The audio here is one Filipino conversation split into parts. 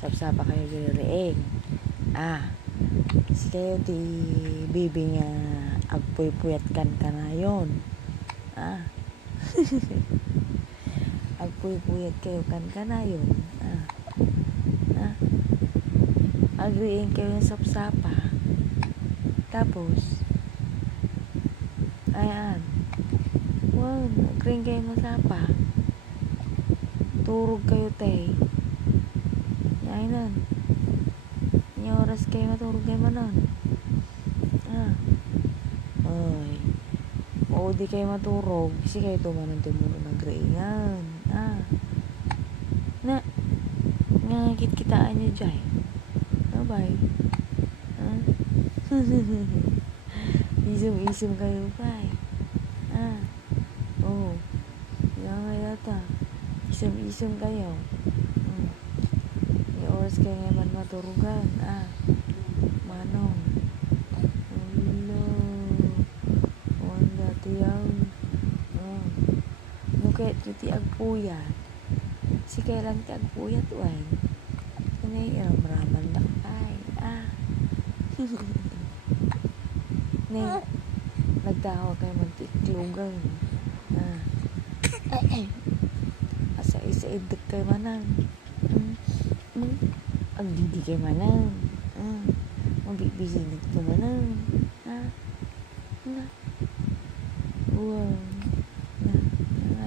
Sapsapa kayo giliring. Si kayo ti bibi nga agpuy-puyat kan kanayon. Agpuy-puyat kayo kan kanayon. Agriin kayo ng sapsapa. Tapos ayan. Agriin kayo ng sapa. Turog kayo tay. Ayun. Yung oras kayo matulog kayo manon. O di kayo maturog. Kasi kayo tumanon timuro nagriingan. Ngangikit kitaan nyo dyan. Bye. Isum kayo bye. Nga yata. Isum kayo. Yung oras kayo ngayon maturugan. Manong. Ulo. Wanda tiyaw. Nukit ti agpuyat. Si kailan ti agpuyat wan. Sanay maraman na ay. Nagdawa kayo magtiklugan. Asa isa idek kayo manan. Agdidi kayo manan. Mabibisinit ka manan.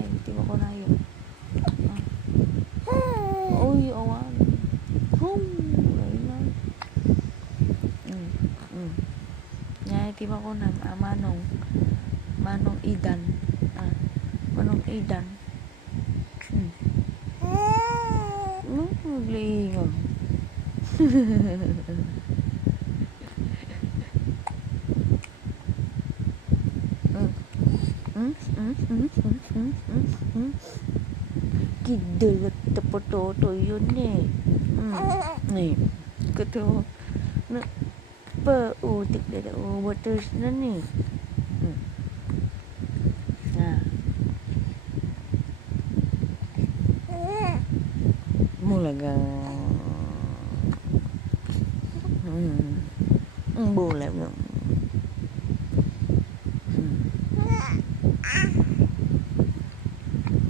Hindi mo ko na yun. Awan. Hindi mo ko na. Manong Idan. Manong Idan. Maglingon. Kidalat tapototo yun Kato na pautik na waters na mulaga boleh